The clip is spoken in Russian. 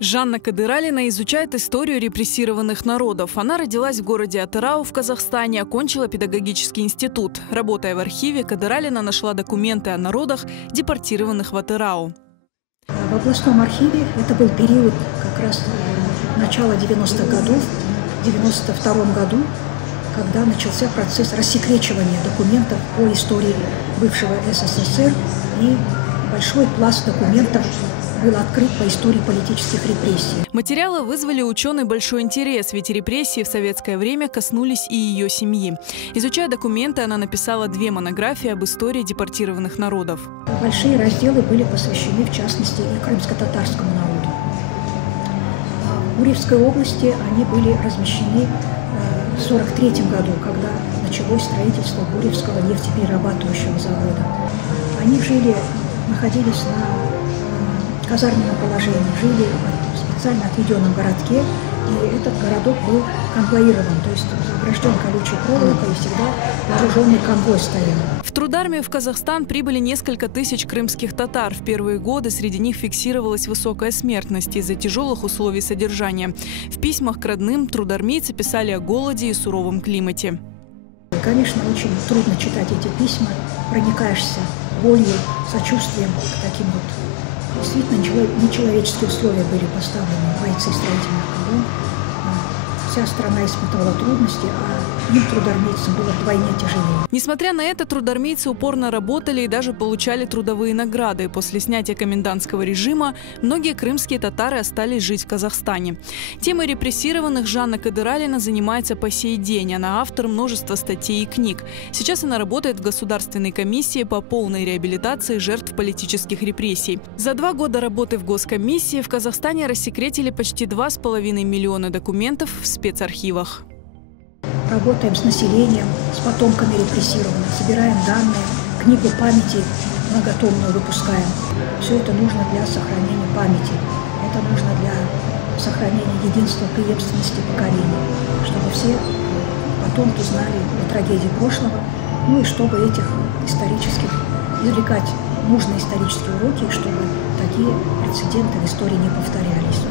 Жанна Кадыралина изучает историю репрессированных народов. Она родилась в городе Атырау в Казахстане, окончила педагогический институт. Работая в архиве, Кадыралина нашла документы о народах, депортированных в Атырау. В областном архиве это был период как раз начала 90-х годов, в 92 году, когда начался процесс рассекречивания документов по истории бывшего СССР, и большой пласт документов был открыт по истории политических репрессий. Материалы вызвали у ученой большой интерес, ведь репрессии в советское время коснулись и ее семьи. Изучая документы, она написала 2 монографии об истории депортированных народов. Большие разделы были посвящены, в частности, и крымско-татарскому народу. В Гурьевской области они были размещены в 1943 году, когда началось строительство Гурьевского нефтеперерабатывающего завода. Они находились на казарменном положении, жили в специально отведенном городке, и этот городок был конвоирован, то есть огражден колючей проволокой, и всегда вооруженный конвой стоял. В трудармию в Казахстан прибыли несколько тысяч крымских татар. В первые годы среди них фиксировалась высокая смертность из-за тяжелых условий содержания. В письмах к родным трудармийцы писали о голоде и суровом климате. Конечно, очень трудно читать эти письма, проникаешься болью, сочувствием к таким вот. Действительно, нечеловеческие условия были поставлены бойцы строительных колонн. Вся страна испытывала трудности, а им, трудармейцам, было вдвойне тяжелее. Несмотря на это, трудармейцы упорно работали и даже получали трудовые награды. После снятия комендантского режима многие крымские татары остались жить в Казахстане. Темой репрессированных Жанна Кадыралина занимается по сей день. Она автор множества статей и книг. Сейчас она работает в Государственной комиссии по полной реабилитации жертв политических репрессий. За 2 года работы в Госкомиссии в Казахстане рассекретили почти 2,5 миллиона документов в спецархивах. Работаем с населением, с потомками репрессированных, собираем данные, книгу памяти многотомную выпускаем. Все это нужно для сохранения памяти, это нужно для сохранения единства, преемственности поколений, чтобы все потомки знали о трагедии прошлого, ну и чтобы извлекать нужные исторические уроки, чтобы такие прецеденты в истории не повторялись.